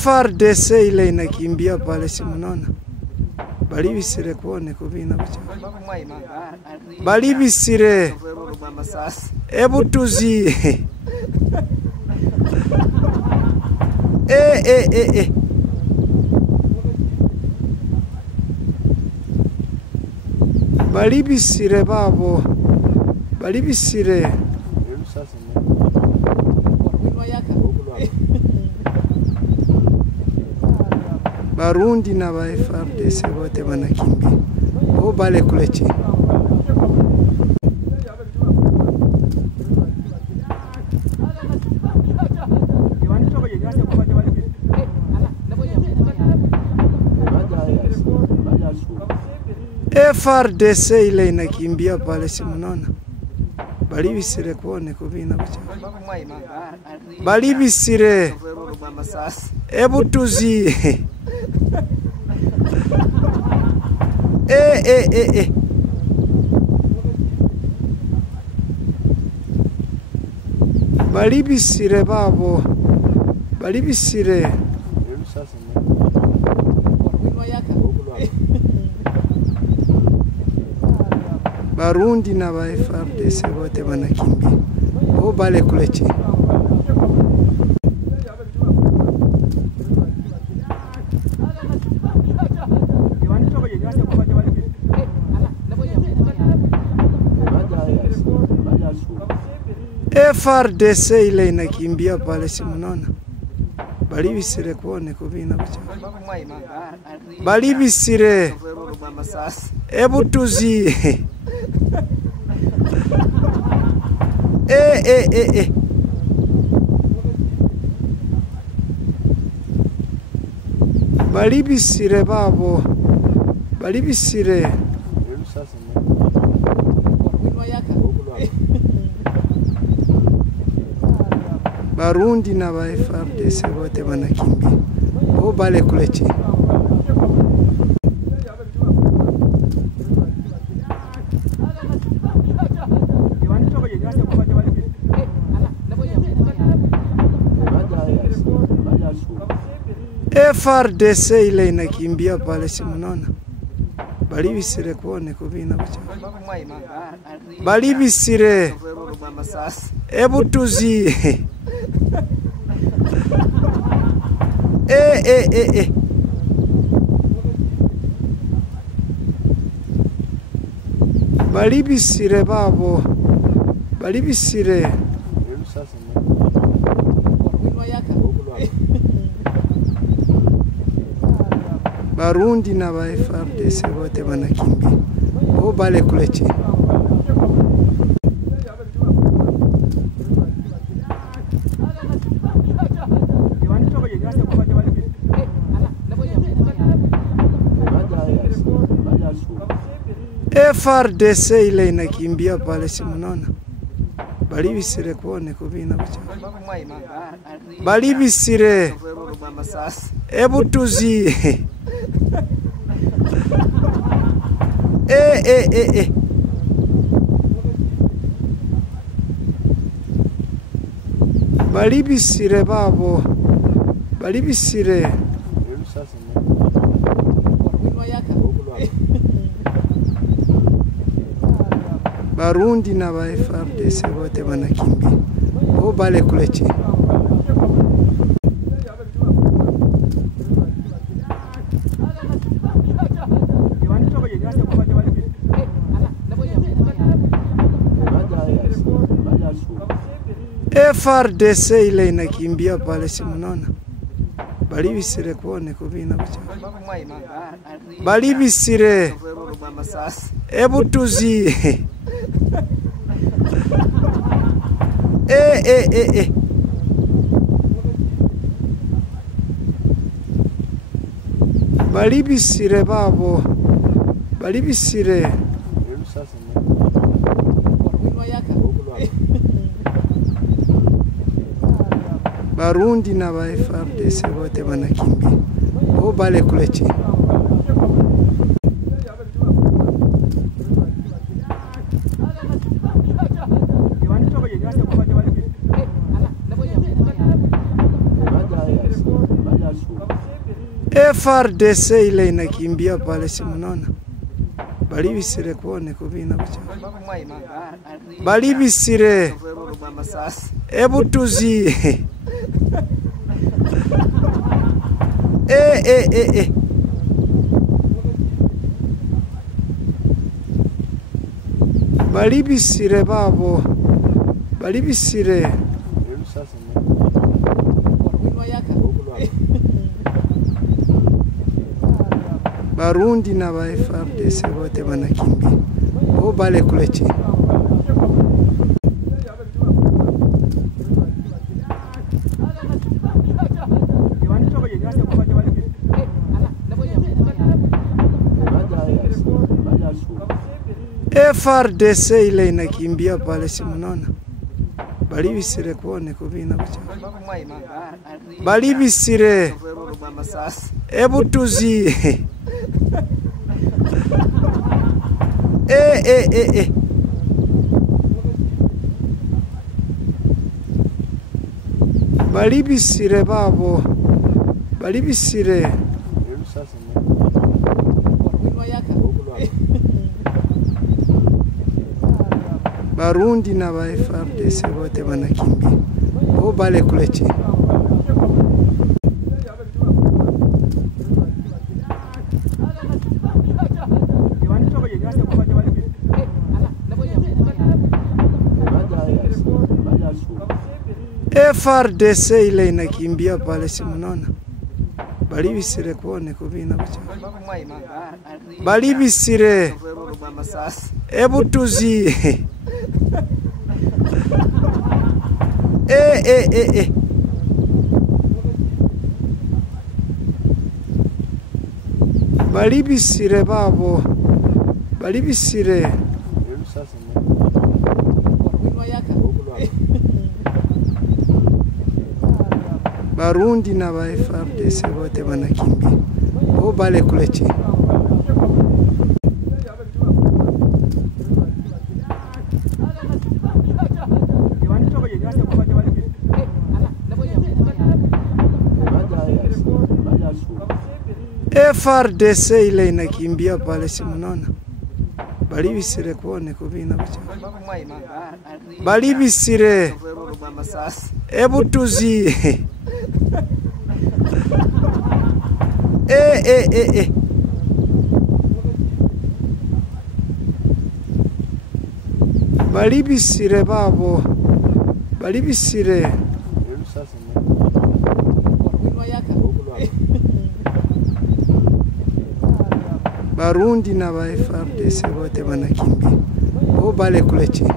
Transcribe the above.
FRDC ile inakimbia pale, si mnaona? Balibisire kuone kubina bucha. Balibisire. Ebu tuzi. Balibisire babo. Balibisire. Barundi na ba FRDC bote banakimbia. O bale kule chini. FRDC ile inakimbia pale, si mnaona? Balibisire kuone kubina bucha. Balibisire. Ebu tuzi. Balibisire babo. Balibisire. Barundi na ba FRDC bote banakimbia. O bale kule chini. FRDC ile inakimbia pale, si mnaona? Balibisire kuone kubina bucha. Balibisire. Ebu tuzi. Balibisire babo. Balibisire. Barundi na ba FRDC bote banakimbia. O bale kule chini. FRDC ile inakimbia pale, si mnaona? Balibisire kuone kubina bucha. Balibisire. Ebu tuzi. Balibisire babo. Balibisire. Barundi na ba FRDC bote banakimbia. O bale kule chini. FRDC ile inakimbia pale, si mnaona? Balibisire kuone kubina bucha. Balibisire. Ebu tuzi. Balibisire babo. Balibisire. Barundi na ba FRDC bote banakimbia. O bale kule chini. FRDC ile inakimbia pale, si mnaona? Balibisire kuone kubina bucha. Balibisire. Ebu tuzi. Balibisire babo. Balibisire. Barundi na ba FRDC bote banakimbia. O bale kule chini. That's FRDC ile inakimbia pale, si mnaona? Balibisire kuone kubina bucha. Balibisire. Ebu tuzi. Balibisire babo. Balibisire. Barundi na ba FRDC bote banakimbia. Bo bale kule chini. FRDC ile inakimbia pale, si mnaona? Balibisire kuone kubina bucha. Balibisire. Ebu tuzi. Balibisire babo. Balibisire. Barundi na ba FRDC bote banakimbia. Bo bale kule chini. FRDC ile inakimbia pale, si mnaona? Balibisire kuone kubina bucha. Balibisire. Ebu tuzi. Balibisire babo. Balibisire. Barundi na ba FRDC bote banakimbia. Bo bale kule chini. FRDC ile inakimbia pale, si mnaona? Balibisire kuone kubina bucha. Balibisire. Ebu tuzi. Balibisire babo. Balibisire. Barundi na ba FRDC bote banakimbia. Bo bale kule chini.